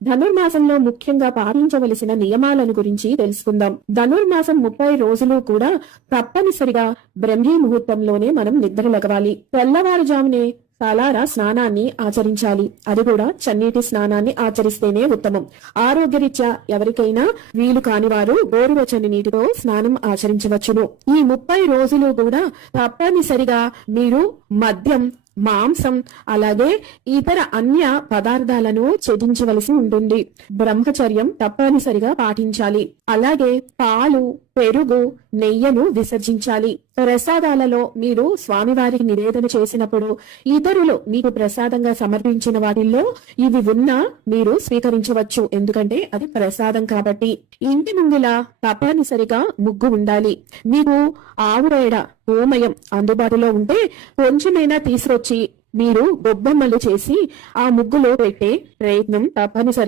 ధనుర్మాసంలో ముఖ్యంగా పాటించవలసిన నియమాలను గురించి తెలుసుకుందాం. ధనుర్మాసం 30 రోజులు కూడా తప్పనిసరిగా బ్రహ్మీ ముహూర్తంలోనే మనం నిద్ర లగవాలి. తెల్లవారుజామునే తలారా స్నానాన్ని ఆచరించాలి. అది కూడా చన్నీటి స్నానాన్ని ఆచరిస్తేనే ఉత్తమం. ఆరోగ్యరీత్యా ఎవరికైనా వీలు కాని వారు గోరువెచ్చని నీటితో స్నానం ఆచరించవచ్చును. ఈ 30 రోజులు కూడా తప్పనిసరిగా మీరు మద్యం, మాంసం అలాగే ఇతర అన్య పదార్థాలను త్యజించవలసి ఉంటుంది. బ్రహ్మచర్యం తప్పనిసరిగా పాటించాలి. అలాగే పాలు, పెరుగు, నెయ్యను విసర్జించాలి. ప్రసాదాలలో మీరు స్వామివారికి నివేదన చేసినప్పుడు ఇతరులు మీకు ప్రసాదంగా సమర్పించిన వాటిల్లో ఇవి ఉన్నా మీరు స్వీకరించవచ్చు. ఎందుకంటే అది ప్రసాదం కాబట్టి. ఇంటి ముంగిల తప్పనిసరిగా ముగ్గు ఉండాలి. మీకు ఆవురేడ, గోమయం అందుబాటులో ఉంటే కొంచెమైనా తీసుకొచ్చి మీరు గొబ్బెమ్మలు చేసి ఆ ముగ్గులో పెట్టే ప్రయత్నం తప్పనిసరి